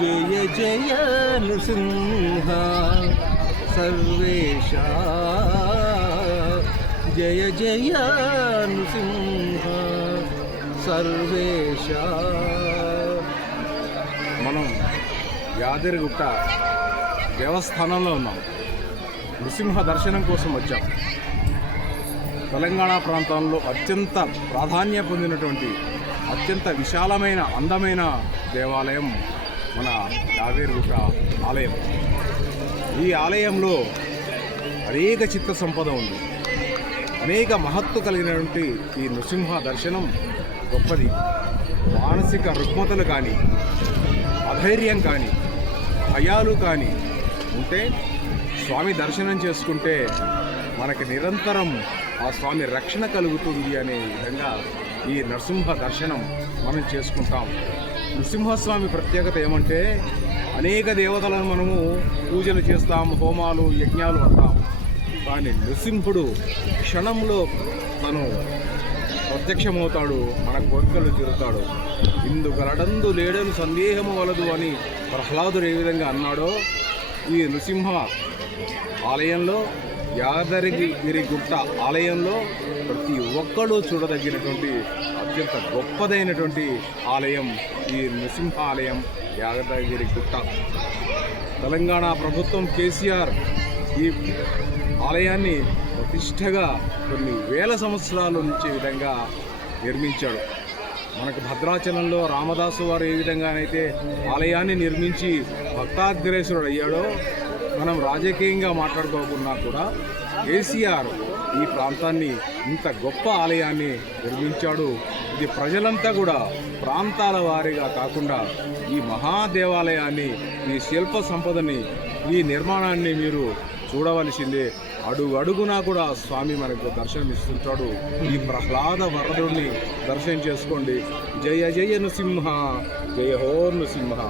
జయ జయ నృసింహ సర్వేశ జయ జయ నృసింహ సర్వేశ. మనం యాదగిరిగుట్ట దేవస్థానంలో ఉన్నాం. నృసింహ దర్శనం కోసం వచ్చాం. తెలంగాణ ప్రాంతంలో అత్యంత ప్రాధాన్యం పొందినటువంటి అత్యంత విశాలమైన అందమైన దేవాలయం మన యాదగిరిగుట్ట ఆలయం. ఈ ఆలయంలో అనేక చిత్త సంపద ఉంది. అనేక మహత్తు కలిగినటువంటి ఈ నృసింహ దర్శనం గొప్పది. మానసిక రుగ్మతలు కానీ, అధైర్యం కానీ, భయాలు కానీ ఉంటే స్వామి దర్శనం చేసుకుంటే మనకి నిరంతరం ఆ స్వామి రక్షణ కలుగుతుంది అనే విధంగా ఈ నరసింహ దర్శనం మనం చేసుకుంటాం. నృసింహస్వామి ప్రత్యేకత ఏమంటే అనేక దేవతలను మనము పూజలు చేస్తాం, హోమాలు యజ్ఞాలు అంటాం. కానీ నృసింహుడు క్షణంలో తను ప్రత్యక్షమవుతాడు, మన కోరికలు తీరుతాడు. ఇందుగలడందు లేడను సందేహము వలదు అని ప్రహ్లాదుడు ఏ విధంగా అన్నాడో, ఈ నృసింహ ఆలయంలో యాదగిరిగుట్ట ఆలయంలో ప్రతి ఒక్కరూ చూడదగినటువంటి అత్యంత గొప్పదైనటువంటి ఆలయం ఈ నృసింహ ఆలయం యాదగిరిగుట్ట. తెలంగాణ ప్రభుత్వం కేసీఆర్ ఈ ఆలయాన్ని ప్రతిష్టగా కొన్ని వేల సంవత్సరాల నుంచి విధంగా నిర్మించాడు. మనకు భద్రాచలంలో రామదాసు వారు ఏ విధంగానైతే ఆలయాన్ని నిర్మించి భక్తాగ్రేసుడు అయ్యాడో, మనం రాజకీయంగా మాట్లాడుకోకున్నా కూడా కేసీఆర్ ఈ ప్రాంతాన్ని ఇంత గొప్ప ఆలయాన్ని నిర్మించాడు. ఇది ప్రజలంతా కూడా ప్రాంతాల వారీగా కాకుండా ఈ మహాదేవాలయాన్ని, ఈ శిల్ప సంపదని, ఈ నిర్మాణాన్ని మీరు చూడవలసిందే. అడుగు అడుగునా కూడా స్వామి మనకు దర్శనమిస్తుంటాడు. ఈ ప్రహ్లాద వరదుడిని దర్శనం చేసుకోండి. జయ జయ నృసింహ, జయ హో నృసింహ.